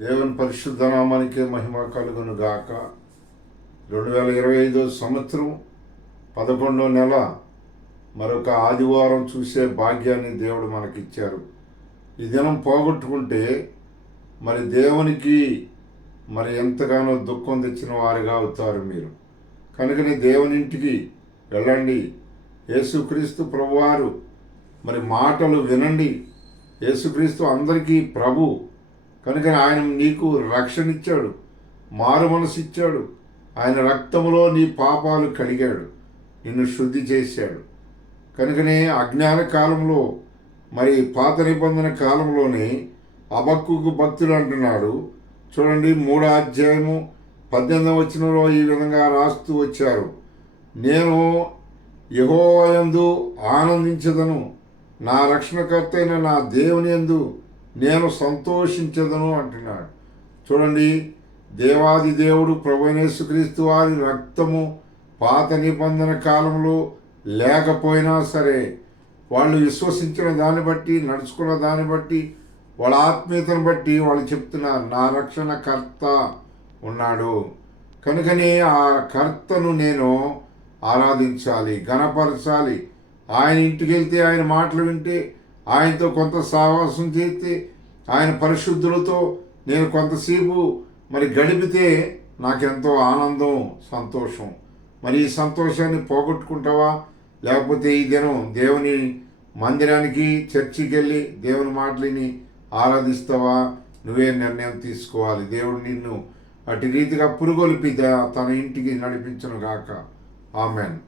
దేవుని పరిశుద్ధ నామానికే మహిమ కలుగును గాక. 2025 సంవత్సరం 11వ నెల మరొక ఆదివారం చూసే భాగ్యాన్ని దేవుడు మనకిచ్చారు. ఈ దినం పోగొట్టుకుంటే మరి దేవునికి ఎంతగానో దుఃఖం తెచ్చిన వారిగా అవుతారు మీరు. కనుకనే దేవుని ఇంటికి వెళ్ళండి. యేసుక్రీస్తు ప్రభువారు మాటలు వినండి. యేసుక్రీస్తు అందరికీ ప్రభు కనుక ఆయన నీకు రక్షణ ఇచ్చాడు, మారు మనసు ఇచ్చాడు. ఆయన రక్తములో నీ పాపాలు కడిగాడు, నిన్ను శుద్ధి చేశాడు. కనుకనే అజ్ఞాన కాలంలో పాత నిబంధన కాలంలోనే హబక్కూకు భక్తులు అంటున్నాడు. చూడండి 3వ అధ్యాయము 18వ వచనంలో ఈ విధంగా రాస్తూ వచ్చారు. నేను యెహోవా యందు ఆనందించదను, నా రక్షణకర్త అయిన నా దేవుని యందు నేను సంతోషించదను అంటున్నాడు. చూడండి, దేవాది దేవుడు ప్రభువైన యేసుక్రీస్తు వారి రక్తము పాత నిబంధన కాలంలో లేకపోయినా సరే వాళ్ళు విశ్వసించిన దాన్ని బట్టి, నడుచుకున్న దాన్ని బట్టి, వాళ్ళ ఆత్మీయతను బట్టి వాళ్ళు చెప్తున్నారు, నా రక్షణకర్త ఉన్నాడు. కనుకనే ఆ కర్తను నేను ఆరాధించాలి, ఘనపరచాలి. ఆయన ఇంటికి వెళ్తే, ఆయన మాటలు వింటే, ఆయనతో కొంత సహవాసం చేస్తే, ఆయన పరిశుద్ధులతో నేను కొంతసేపు గడిపితే నాకెంతో ఆనందం, సంతోషం. ఈ సంతోషాన్ని పోగొట్టుకుంటావా? లేకపోతే ఈ దినం దేవుని మందిరానికి, చర్చికి వెళ్ళి దేవుని మాటలని ఆరాధిస్తావా? నువ్వే నిర్ణయం తీసుకోవాలి. దేవుడు నిన్ను అటు రీతిగా పురుగొల్పి తన ఇంటికి నడిపించును గాక. ఆమెన్.